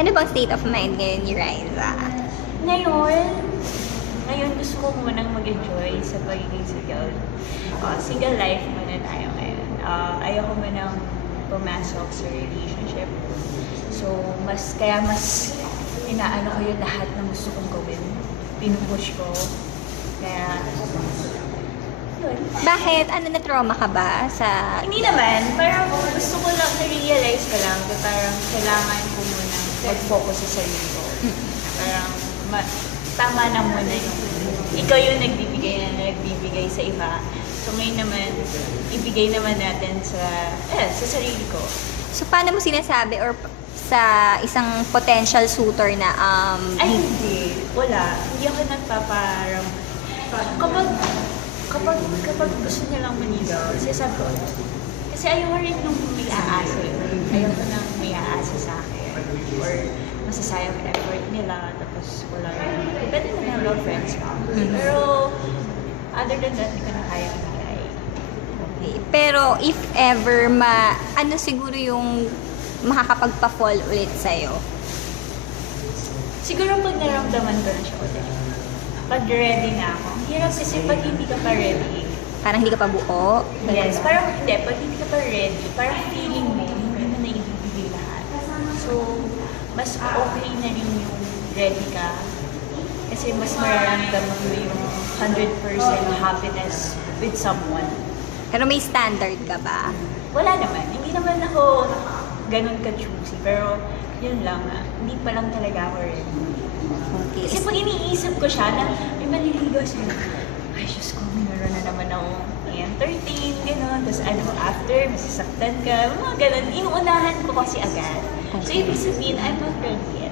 Ano bang state of mind ngayon ni Riza? Ngayon gusto ko munang mag-enjoy sa pagiging single. Single life muna tayo ngayon. Ayoko munang pumasok sa relationship. So, kaya mas inaano ko yung lahat na gusto kong gawin. Pinupush ko. Kaya, yun. Bakit? Ano, na-trauma ka ba sa... Hindi naman, parang gusto ko lang, na-realize ko lang na parang kailangan ko muna mag-focus sa sarili ko. Parang tama na muna yung ikaw yung nagbibigay sa iba. So ngayon naman, ibigay naman natin sa sarili ko. So, paano mo sinasabi or sa isang potential suitor na Ay, hindi. Wala. Hindi ako nagpaparang... Kapag gusto niya lang manigaw, sinasabi ko, kasi ayoko rin nung may aasa yun. Ayoko nang may aasa sa akin. Or masasayang effort nila, tapos wala rin. Pwede na lang love friends ka. Pero, other than that, hindi ko na kaya ibigay. Pero if ever ano siguro yung makakapagpa-fall ulit sa'yo? Siguro pag naramdaman ko na siya ulit. Pag ready na ako. Ang hirap kasi pag hindi ka pa ready. Parang hindi ka pa buo? Yes, parang hindi. Pag hindi ka pa ready, parang feeling mo, hindi mo na ibibigay lahat. So, mas okay na rin yung ready ka. Kasi mas mararamdaman mo yung 100% happiness with someone. Pero may standard ka ba? Wala naman. Hindi naman ako ganun ka-choosy. Pero, yun lang. Hindi pa lang talaga ako ready. Okay. Kasi pag iniisip ko siya na may maliligaw siya, ay, Diyos ko, meron na naman ako entertain, gano'n. Tapos after, masasaktan ka, mga gano'n. Inuunahan ko kasi agad. So, ibig sabihin, I'm not ready yet.